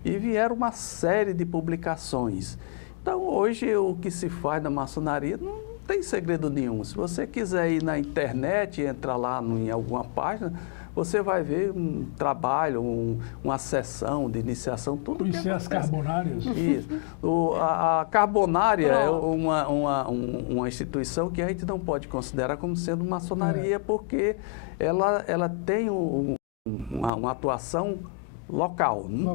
E vieram uma série de publicações. Então, hoje, o que se faz na maçonaria não tem segredo nenhum. Se você quiser ir na internet e entrar lá em alguma página, você vai ver um trabalho, uma sessão de iniciação, tudo Conhecer as carbonárias. Isso. A carbonária é uma instituição que a gente não pode considerar como sendo maçonaria, porque ela tem uma atuação local, né?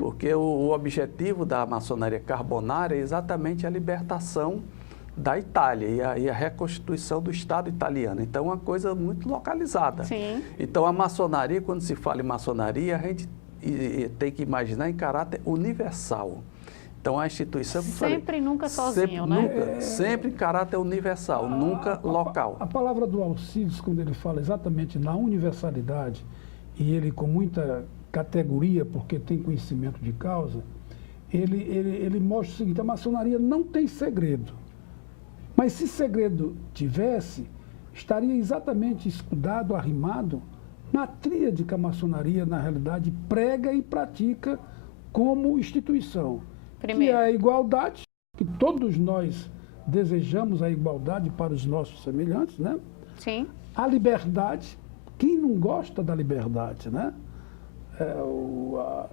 Porque o objetivo da maçonaria carbonária é exatamente a libertação da Itália e a reconstituição do Estado italiano. Então, é uma coisa muito localizada. Sim. Então, a maçonaria, quando se fala em maçonaria, a gente tem que imaginar em caráter universal. Então, a instituição... Sempre e nunca sozinho, né? Sempre em caráter universal, nunca local. A palavra do Alcides, quando ele fala exatamente na universalidade, e ele com muita categoria, porque tem conhecimento de causa, ele mostra o seguinte: a maçonaria não tem segredo. Mas se segredo tivesse, estaria exatamente escudado, arrimado na tríade que a maçonaria, na realidade, prega e pratica como instituição. Primeiro. Que é a igualdade, que todos nós desejamos a igualdade para os nossos semelhantes, né? Sim. A liberdade, quem não gosta da liberdade, né?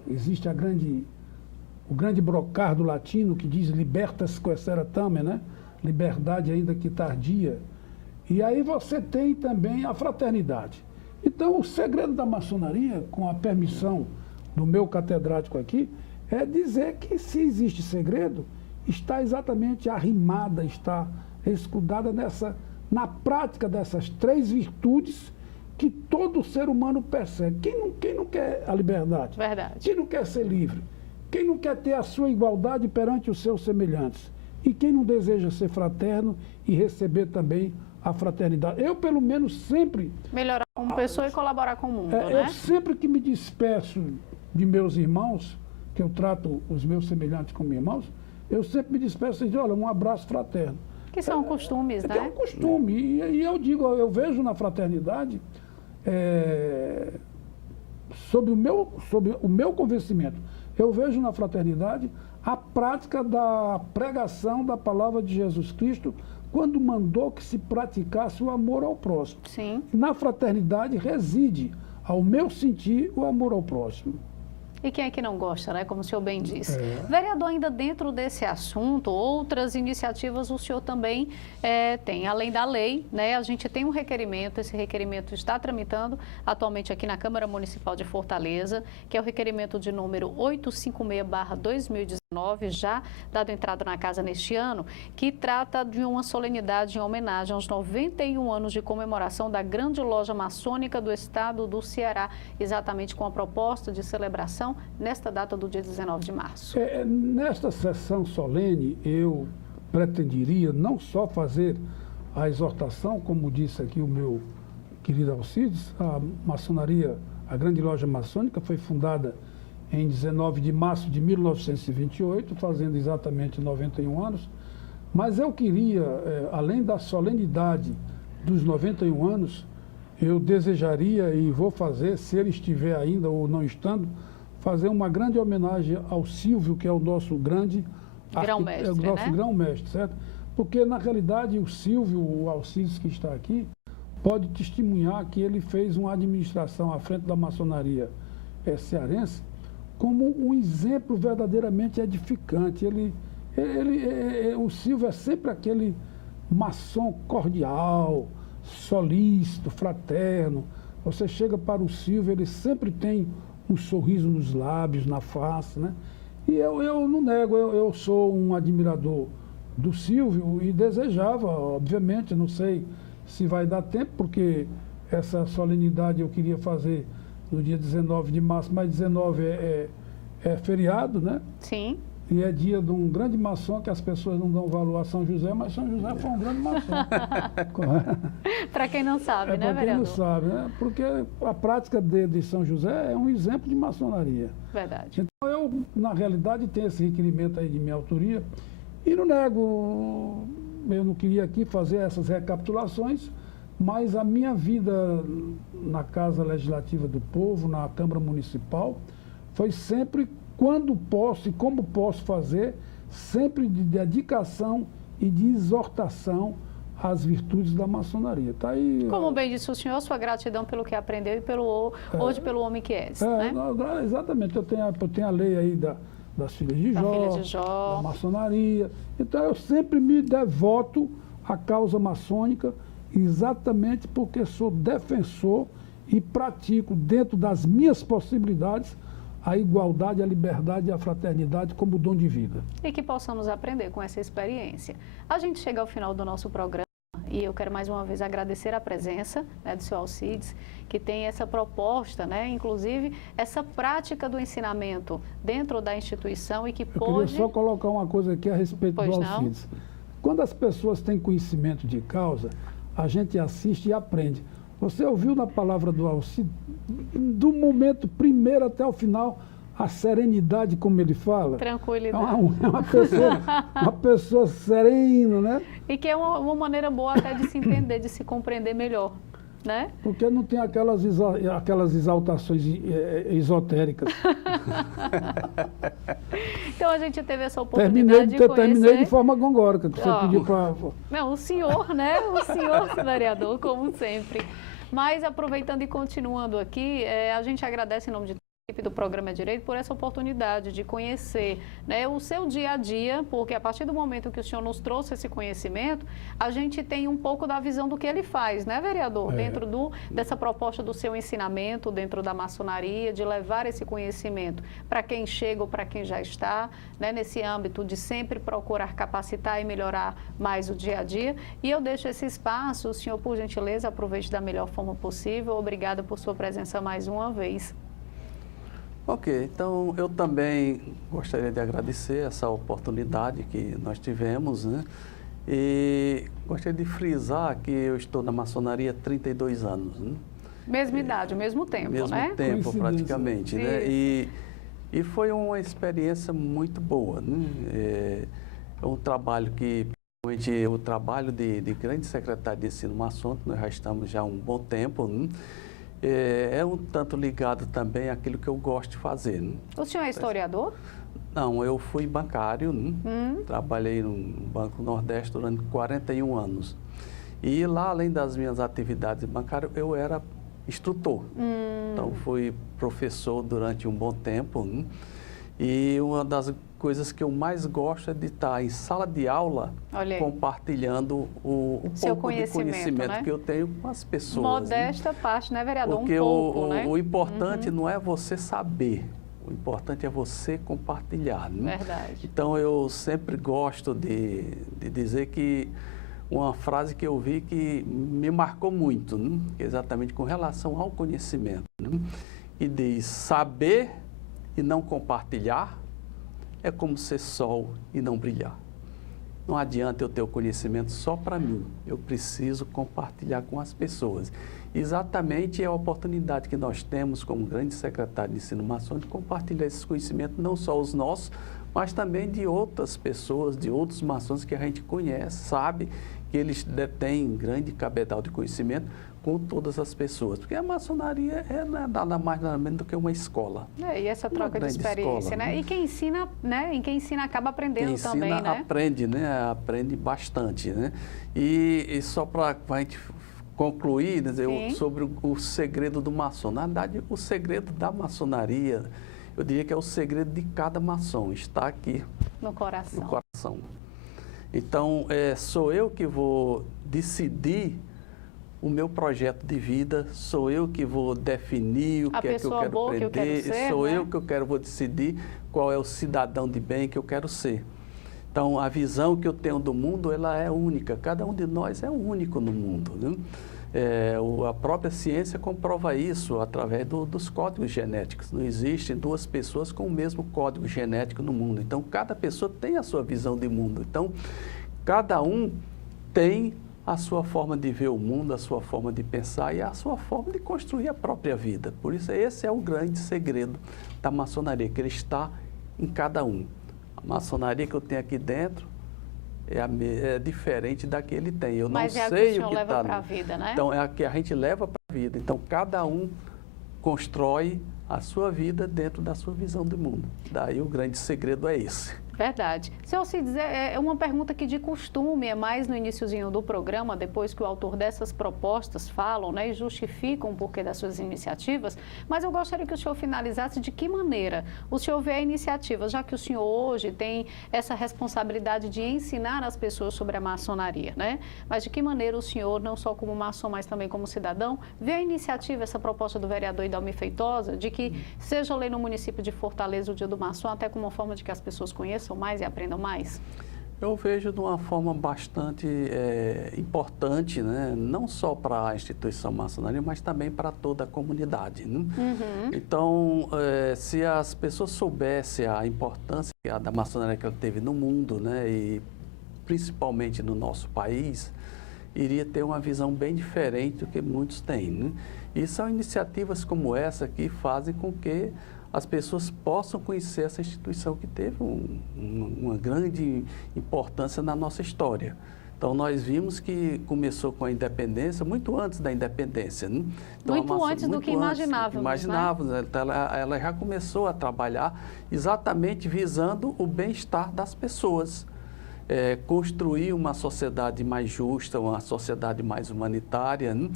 Existe o grande brocardo latino que diz libertas quaesera tamen, né? Liberdade ainda que tardia. E aí você tem também a fraternidade. Então, o segredo da maçonaria, com a permissão do meu catedrático aqui, é dizer que se existe segredo, está exatamente arrimada, está escudada na prática dessas três virtudes que todo ser humano persegue. Quem não quer a liberdade? Verdade. Quem não quer ser livre? Quem não quer ter a sua igualdade perante os seus semelhantes? E quem não deseja ser fraterno e receber também a fraternidade? Eu, pelo menos, sempre... Melhorar como pessoa e colaborar com o mundo, né? Eu sempre que me despeço de meus irmãos, que eu trato os meus semelhantes como irmãos, eu sempre me despeço e digo, olha, um abraço fraterno. Que são costumes, né? É um costume. E eu digo, eu vejo na fraternidade, sobre o meu convencimento, eu vejo na fraternidade a prática da pregação da palavra de Jesus Cristo, quando mandou que se praticasse o amor ao próximo. Sim. Na fraternidade reside, ao meu sentir, o amor ao próximo. E quem é que não gosta, né? Como o senhor bem disse. Vereador, ainda dentro desse assunto, outras iniciativas o senhor também tem. Além da lei, né? A gente tem um requerimento, esse requerimento está tramitando atualmente aqui na Câmara Municipal de Fortaleza, que é o requerimento de número 856/2019, já dado entrada na casa neste ano, que trata de uma solenidade em homenagem aos 91 anos de comemoração da grande loja maçônica do estado do Ceará, exatamente com a proposta de celebração nesta data do dia 19 de março. Nesta sessão solene, eu pretenderia não só fazer a exortação, como disse aqui o meu querido Alcides, a maçonaria, a grande loja maçônica foi fundada em 19 de março de 1928, fazendo exatamente 91 anos, mas eu queria, além da solenidade dos 91 anos, eu desejaria e vou fazer, se ele estiver ainda ou não estando, fazer uma grande homenagem ao Silvio, que é o nosso grande grão-mestre, nosso grão-mestre, certo? Porque, na realidade, o Silvio, o Alcides que está aqui, pode testemunhar que ele fez uma administração à frente da maçonaria cearense como um exemplo verdadeiramente edificante. O Silvio é sempre aquele maçom cordial, solícito, fraterno. Você chega para o Silvio, ele sempre tem um sorriso nos lábios, na face, né? E eu não nego, eu sou um admirador do Silvio e desejava, obviamente, não sei se vai dar tempo, porque essa solenidade eu queria fazer no dia 19 de março, mas 19 é feriado, né? Sim. E é dia de um grande maçom, que as pessoas não dão valor a São José, mas São José foi um grande maçom. Para quem não sabe, né, vereador? Para quem não sabe, né? Porque a prática de São José é um exemplo de maçonaria. Verdade. Então eu, na realidade, tenho esse requerimento aí de minha autoria e não nego, eu não queria aqui fazer essas recapitulações, mas a minha vida na Casa Legislativa do Povo, na Câmara Municipal, foi sempre, quando posso e como posso fazer, sempre de dedicação e de exortação às virtudes da maçonaria. Tá aí, como bem disse o senhor, sua gratidão pelo que aprendeu e hoje pelo homem que és, né? Exatamente, eu tenho a lei aí das filhas de Jó, da maçonaria. Então eu sempre me devoto à causa maçônica, exatamente porque sou defensor e pratico, dentro das minhas possibilidades, a igualdade, a liberdade e a fraternidade como dom de vida. E que possamos aprender com essa experiência. A gente chega ao final do nosso programa e eu quero mais uma vez agradecer a presença, né, do senhor Alcides, que tem essa proposta, né, inclusive essa prática do ensinamento dentro da instituição e que pode... Eu queria só colocar uma coisa aqui a respeito do Alcides. Quando as pessoas têm conhecimento de causa, a gente assiste e aprende. Você ouviu na palavra do Alcides, do momento primeiro até o final, a serenidade, como ele fala? Tranquilidade. É uma pessoa serena, né? E que é uma maneira boa até de se entender, de se compreender melhor, né? Porque não tem aquelas exaltações esotéricas. Então a gente teve essa oportunidade de conhecer... Terminei de forma gongórica, que você pediu para... Não, o senhor, né? O senhor, vereador, como sempre. Mas aproveitando e continuando aqui, a gente agradece em nome de equipe do Programa É Direito por essa oportunidade de conhecer, né, o seu dia a dia, porque a partir do momento que o senhor nos trouxe esse conhecimento, a gente tem um pouco da visão do que ele faz, né, vereador? Dentro dessa proposta do seu ensinamento, dentro da maçonaria, de levar esse conhecimento para quem chega ou para quem já está, né, nesse âmbito de sempre procurar capacitar e melhorar mais o dia a dia. E eu deixo esse espaço, o senhor, por gentileza, aproveite da melhor forma possível. Obrigada por sua presença mais uma vez. Ok, então eu também gostaria de agradecer essa oportunidade que nós tivemos, né? E gostaria de frisar que eu estou na maçonaria há 32 anos, né? Mesma idade, mesmo tempo, mesmo né? tempo, praticamente, né? Isso. E foi uma experiência muito boa, né? É um trabalho que, principalmente o trabalho de grande secretário de ensino maçônico, nós já estamos já há um bom tempo, né? É um tanto ligado também àquilo que eu gosto de fazer. Né? O senhor é historiador? Não, eu fui bancário, né? Trabalhei no Banco Nordeste durante 41 anos. E lá, além das minhas atividades bancárias, eu era instrutor. Então, fui professor durante um bom tempo. Né? E uma das coisas que eu mais gosto é de estar em sala de aula compartilhando o pouco de conhecimento, né? Que eu tenho com as pessoas. Modesta, né? Parte, né, vereador? Porque um pouco, né? o importante não é você saber, o importante é você compartilhar. Né? Verdade. Então, eu sempre gosto de dizer que uma frase que eu vi que me marcou muito, né? Exatamente com relação ao conhecimento. Né? E diz, saber e não compartilhar é como ser sol e não brilhar. Não adianta eu ter o conhecimento só para mim, eu preciso compartilhar com as pessoas. Exatamente é a oportunidade que nós temos como grande secretário de ensino maçônico de compartilhar esses conhecimentos, não só os nossos, mas também de outras pessoas, de outros maçons que a gente conhece, sabe que eles detêm grande cabedal de conhecimento com todas as pessoas. Porque a maçonaria é nada mais nada menos do que uma escola. E essa troca de experiência, escola, né? E quem ensina, né? E quem ensina acaba aprendendo quem ensina, também, né? aprende, né? Aprende bastante, né? E só para a gente concluir, dizer, sobre o segredo do maçom. Na verdade, o segredo da maçonaria, eu diria que é o segredo de cada maçom, está aqui no coração. No coração. Então, sou eu que vou decidir o meu projeto de vida, sou eu que vou definir o que é que eu quero aprender, sou eu que vou decidir qual é o cidadão de bem que eu quero ser. Então, a visão que eu tenho do mundo, ela é única, cada um de nós é único no mundo. Né? A própria ciência comprova isso através dos códigos genéticos. Não existem duas pessoas com o mesmo código genético no mundo. Então, cada pessoa tem a sua visão de mundo. Então, cada um tem a sua forma de ver o mundo, a sua forma de pensar e a sua forma de construir a própria vida. Por isso, esse é o grande segredo da maçonaria, que ele está em cada um. A maçonaria que eu tenho aqui dentro é diferente da que ele tem. Eu não sei o que está. Né? Então, é a que a gente leva para a vida. Então, cada um constrói a sua vida dentro da sua visão do mundo. Daí o grande segredo é esse. Verdade. Se eu se dizer, é uma pergunta que de costume é mais no iniciozinho do programa, depois que o autor dessas propostas falam, né, e justificam o porquê das suas iniciativas, mas eu gostaria que o senhor finalizasse de que maneira o senhor vê a iniciativa, já que o senhor hoje tem essa responsabilidade de ensinar as pessoas sobre a maçonaria, né? Mas de que maneira o senhor, não só como maçom, mas também como cidadão, vê a iniciativa, essa proposta do vereador Idalmir Feitosa, de que seja lei no município de Fortaleza o Dia do Maçom, até como uma forma de que as pessoas conheçam mais e aprendam mais? Eu vejo de uma forma bastante importante, né? Não só para a instituição maçonaria, mas também para toda a comunidade. Né? Então, se as pessoas soubessem a importância da maçonaria que ela teve no mundo, né? E principalmente no nosso país, iria ter uma visão bem diferente do que muitos têm. Né? E são iniciativas como essa que fazem com que as pessoas possam conhecer essa instituição que teve uma grande importância na nossa história. Então, nós vimos que começou com a independência, muito antes da independência. Né? Então, muito antes do que imaginávamos. Né? Então, ela já começou a trabalhar exatamente visando o bem-estar das pessoas. Construir uma sociedade mais justa, uma sociedade mais humanitária, né?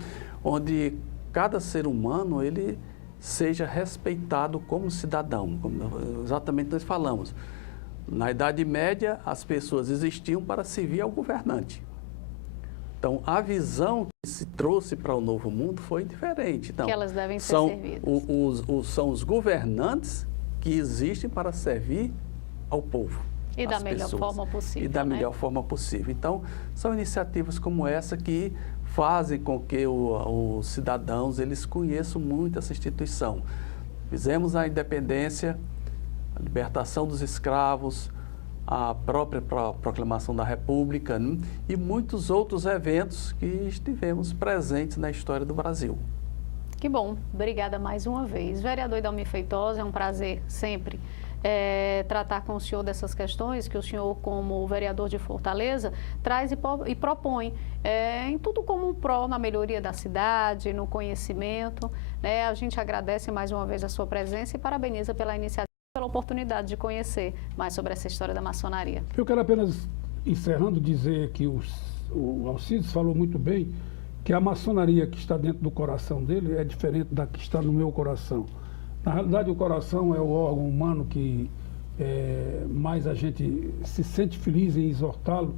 Onde cada ser humano, ele seja respeitado como cidadão, como exatamente nós falamos. Na Idade Média, as pessoas existiam para servir ao governante. Então, a visão que se trouxe para o novo mundo foi diferente. Então, que elas devem ser servidas. São os governantes que existem para servir ao povo. E da melhor forma possível. E da melhor forma possível. Então, são iniciativas como essa que fazem com que os cidadãos eles conheçam muito essa instituição. Fizemos a independência, a libertação dos escravos, a própria proclamação da República, né? E muitos outros eventos que estivemos presentes na história do Brasil. Que bom, obrigada mais uma vez. Vereador Idalmir Feitosa, é um prazer sempre tratar com o senhor dessas questões que o senhor, como vereador de Fortaleza, traz e propõe em tudo como um pró na melhoria da cidade, no conhecimento. A gente agradece mais uma vez a sua presença e parabeniza pela iniciativa, pela oportunidade de conhecer mais sobre essa história da maçonaria. Eu quero apenas, encerrando, dizer que o Alcides falou muito bem que a maçonaria que está dentro do coração dele é diferente da que está no meu coração. Na realidade, o coração é o órgão humano que mais a gente se sente feliz em exortá-lo,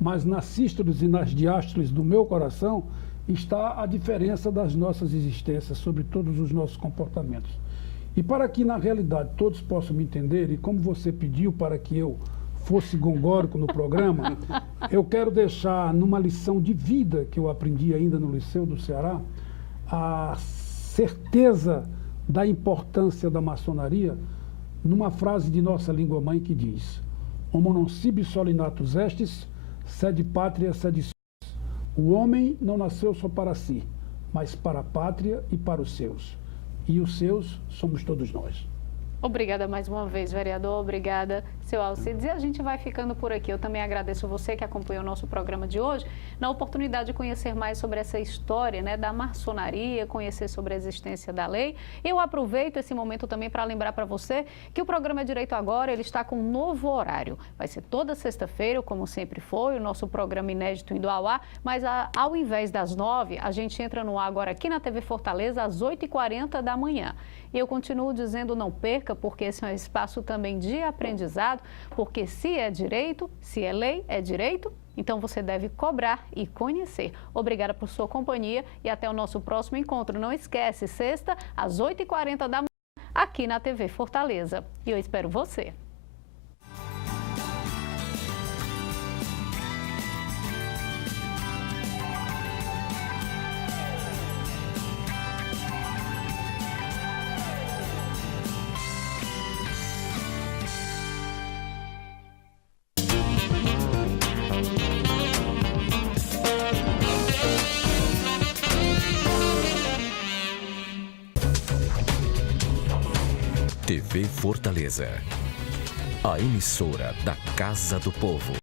mas nas sístoles e nas diástoles do meu coração está a diferença das nossas existências sobre todos os nossos comportamentos. E para que, na realidade, todos possam me entender, e como você pediu para que eu fosse gongórico no programa, eu quero deixar numa lição de vida que eu aprendi ainda no Liceu do Ceará, a certeza da importância da maçonaria numa frase de nossa língua mãe que diz: Homo non sibi solinatus estis, sed patria sed suos. O homem não nasceu só para si, mas para a pátria e para os seus. E os seus somos todos nós. Obrigada mais uma vez, vereador. Obrigada, seu Alcides. E a gente vai ficando por aqui. Eu também agradeço você que acompanhou o nosso programa de hoje, na oportunidade de conhecer mais sobre essa história da maçonaria, conhecer sobre a existência da lei. Eu aproveito esse momento também para lembrar para você que o programa Direito Agora ele está com um novo horário. Vai ser toda sexta-feira, como sempre foi, o nosso programa inédito indo ao ar, mas ao invés das 9, a gente entra no ar agora aqui na TV Fortaleza às 8h40 da manhã. E eu continuo dizendo, não perca, porque esse é um espaço também de aprendizado, porque se é direito, se é lei, é direito, então você deve cobrar e conhecer. Obrigada por sua companhia e até o nosso próximo encontro. Não esquece, sexta, às 8h40 da manhã, aqui na TV Fortaleza. E eu espero você. TV Fortaleza, a emissora da Casa do Povo.